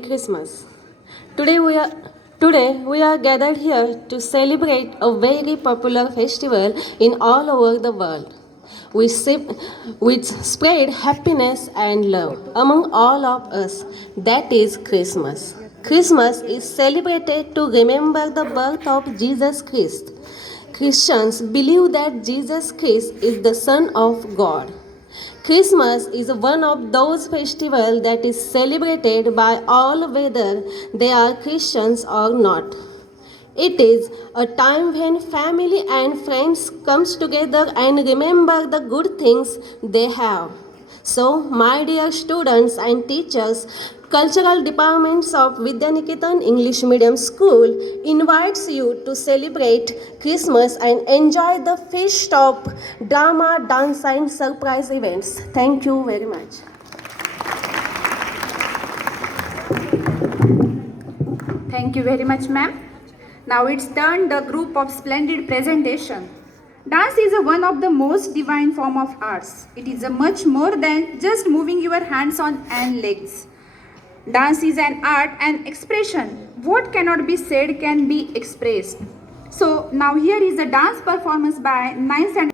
Christmas. Today we are Today we are gathered here to celebrate a very popular festival in all over the world. Which spread happiness and love among all of us. That is Christmas. Christmas is celebrated to remember the birth of Jesus Christ. Christians believe that Jesus Christ is the Son of God. Christmas is one of those festivals that is celebrated by all whether they are Christians or not. It is a time when family and friends comes together and remember the good things they have. So, my dear students and teachers, Cultural Departments of Vidyaniketan English Medium School invites you to celebrate Christmas and enjoy the feast of drama, dance and surprise events. Thank you very much. Thank you very much, ma'am. Now it's turned the group of splendid presentation. Dance is one of the most divine form of arts. It is a much more than just moving your hands on and legs. Dance is an art and expression. What cannot be said can be expressed. So now here is a dance performance by 9th standard.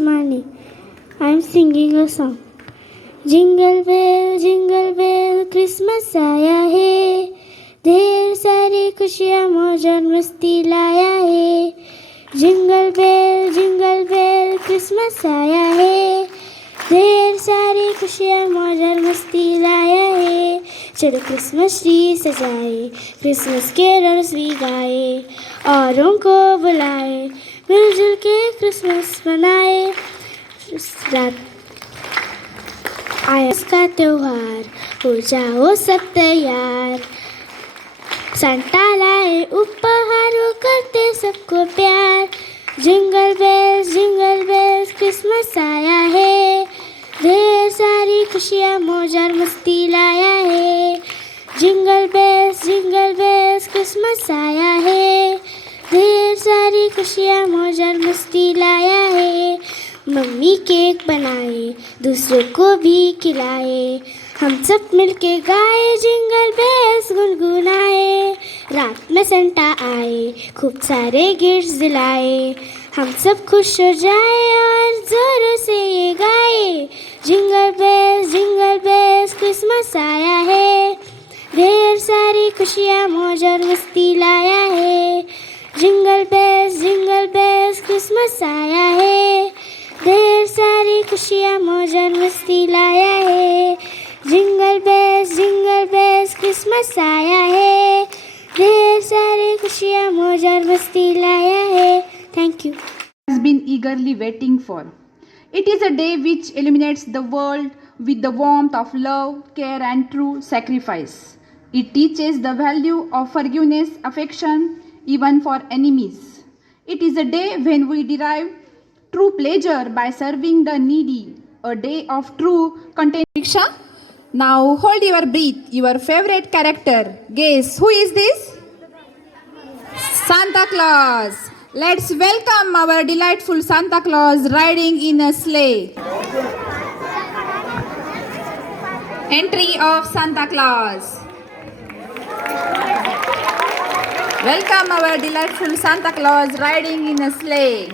Usmani. I am singing a song. Jingle bell Christmas आया है, ढेर सारी खुशियाँ मौज और मस्ती लाया है. जिंगल बेल क्रिसमस आया है, ढेर सारी खुशियाँ मौज और मस्ती लाया है. चलो क्रिसमस ट्री सजाए, क्रिसमस केरल्स भी गाए, औरों को बुलाए, मिलजुल के क्रिसमस मनाए. रात आया इसका त्योहार, हो जाओ सब तैयार. संता लाए उपहार, वो करते सबको प्यार. जिंगल बेल्स क्रिसमस आया है, ढेर सारी खुशियाँ मौज और मस्ती लाया है. जिंगल बेल्स क्रिसमस आया है, ढेर सारी खुशियाँ मौज और मस्ती लाया है. मम्मी केक बनाए, दूसरों को भी खिलाए, हम सब मिलके गाए, जिंगल बेल्स गुनगुनाए. रात में संता आए, खूब सारे गिफ्ट्स दिलाए, हम सब खुश हो जाए और जोरों से ये गाए. जिंगल बेल्स क्रिसमस आया है, ढेर सारी खुशियाँ मौज और मस्ती लाया है. जिंगल बेल्स क्रिसमस आया है, ढेर सारी खुशियाँ मौज और मस्ती लाया है. जिंगल बेल्स क्रिसमस आया है, ढेर सारी खुशियाँ मौज और मस्ती लाया है. Thank you. Has been eagerly waiting for. It is a day which illuminates the world with the warmth of love, care, and true sacrifice. It teaches the value of forgiveness, affection, even for enemies. It is a day when we derive true pleasure by serving the needy, a day of true content. Diksha, now hold your breath. Your favorite character. Guess who is this? Santa Claus. Let's welcome our delightful Santa Claus riding in a sleigh. Entry of Santa Claus. Welcome our delightful Santa Claus riding in a sleigh.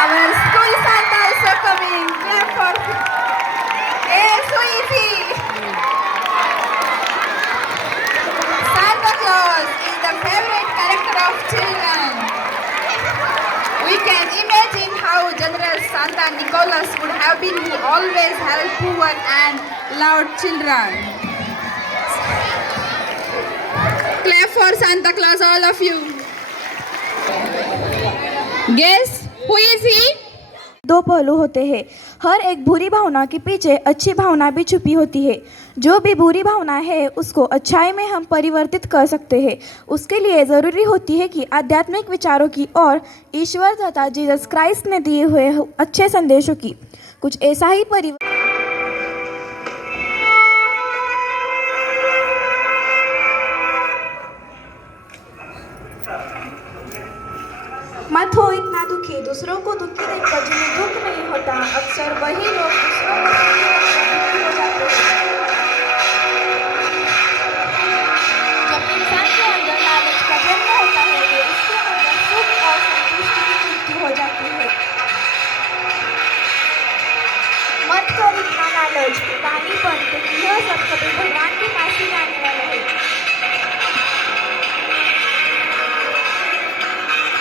Our school Santa also coming. Clap for. Yes, who is he? Santa Claus is the favorite character of children. We can imagine how generous Santa Nicholas would have been, who always helped poor and loved children. Clap for Santa Claus, all of you. Guess who is he? दो पहलू होते हैं. हर एक बुरी भावना के पीछे अच्छी भावना भी छुपी होती है. जो भी बुरी भावना है उसको अच्छाई में हम परिवर्तित कर सकते हैं. उसके लिए ज़रूरी होती है कि आध्यात्मिक विचारों की और ईश्वर तथा जीसस क्राइस्ट ने दिए हुए अच्छे संदेशों की कुछ ऐसा ही परिवर्तन. मत हो इतना दुखी, दूसरों को दुखी देखकर जिन्हें दुख नहीं होता, अक्सर वही लोग दूसरों को दुखी हो जाते हैं. जब इंसान के अंदर लालच का जन्म होता है तो उसके अंदर सुख और संतुष्टि की मृत्यु हो जाती है. मत कर इतना लालच कि पानी पर, क्योंकि यह सब कभी भगवान के पास ही जाने वाला है.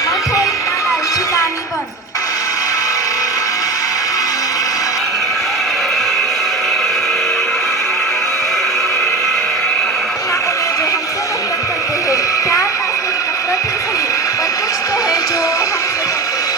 मत हो इतना लालची कहानी बन. उन्हें जो हमसे नफरत करते हैं, प्यार पास में नफरत ही सही, पर कुछ तो है जो हमसे करते हैं.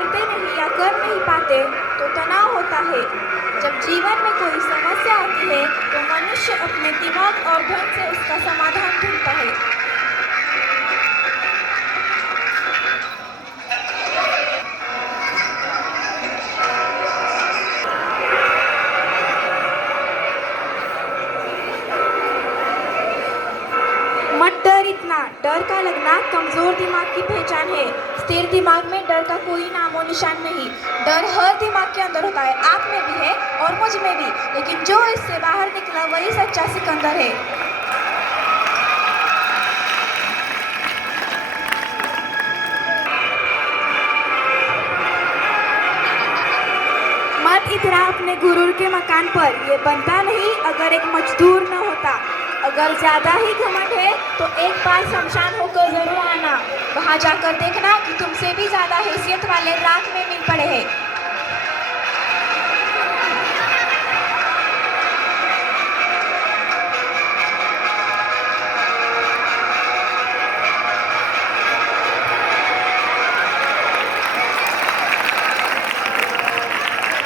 करते नहीं या कर नहीं पाते तो तनाव होता है। जब जीवन में कोई समस्या आती है तो मनुष्य अपने दिमाग और धन से उसका समाधान ढूंढता है। मत डर इतना, डर का लगना कमजोर दिमाग की पहचान है। स्थिर दिमाग में डर का कोई नामो निशान नहीं। डर हर दिमाग के अंदर होता है, आप में भी है और मुझ में भी, लेकिन जो इससे बाहर निकला वही सच्चा सिकंदर है। मत इतना अपने गुरूर के मकान पर, ये बनता नहीं अगर एक मजदूर न होता। अगर ज्यादा ही घमंड है तो एक बार शमशान होकर जरूर आना, वहां जाकर देखना कि तुमसे भी ज्यादा हैसियत वाले राख में मिल पड़े हैं।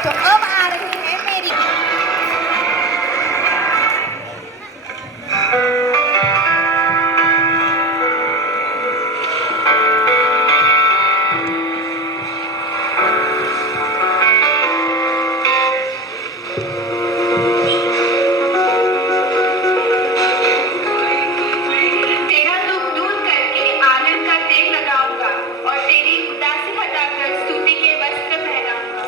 तो अब आ रही है मेरी तेरा दुख दूर करके आनंद का तेल लगाऊंगा और तेरी उदासी हटाकर स्तुति के वस्त्र पहनाऊंगा।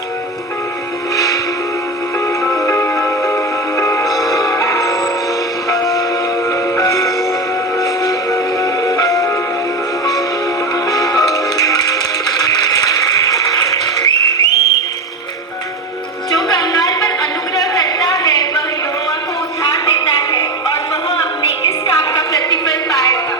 जो कंगाल पर अनुग्रह करता है वह यहोवा को उधार देता है और वह अपने इस काम का प्रतिफल पाएगा।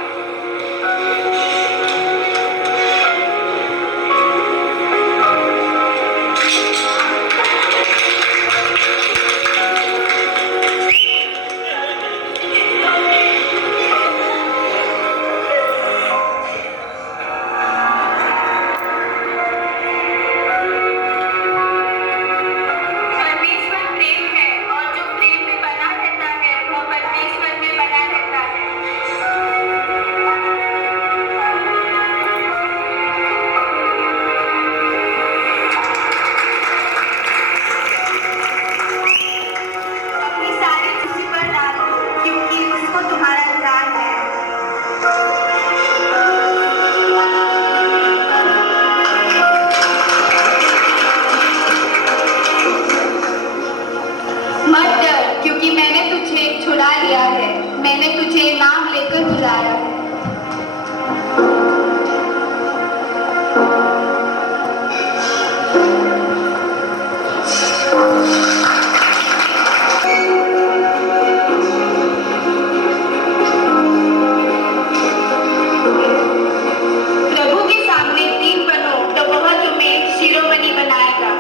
परमेश्वर प्रेम है और जो प्रेम में बना रहता है वह परमेश्वर में बना रहता है। अपनी सारी खुशी पर डालो क्योंकि उसको तुम्हारा प्यार है। मत डर क्योंकि मैंने तुझे छुड़ा लिया है, मैंने तुझे नाम लेकर बुलाया है। प्रभु के सामने दीन बनो तो वह तुम्हें शिरोमणि बनाएगा।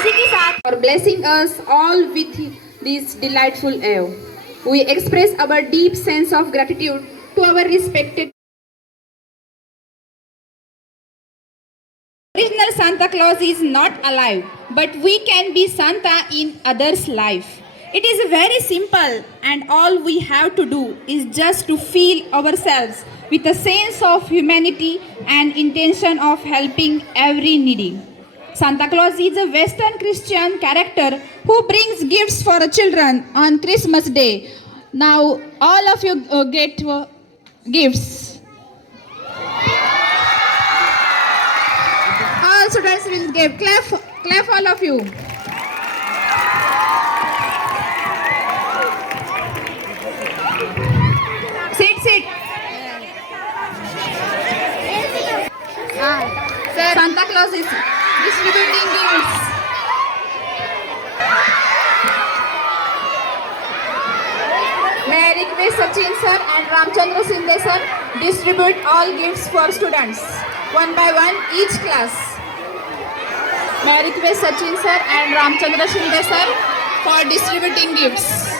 इसी के साथ For blessing us all with this delightful air. We express our deep sense of gratitude to our respected original Santa Claus is not alive, but we can be Santa in others' life. It is very simple, and all we have to do is just to feel ourselves with a sense of humanity and intention of helping every needy. Santa Claus is a Western Christian character who brings gifts for children on Christmas Day. Now, all of you get gifts. All students will give. Clap all of you. Sit. Santa Claus is distributing gifts. Sachin sir and Ramchandra Shinde sir distribute all gifts for students, one by one each class. May I request Sachin sir and Ramchandra Shinde sir for distributing gifts.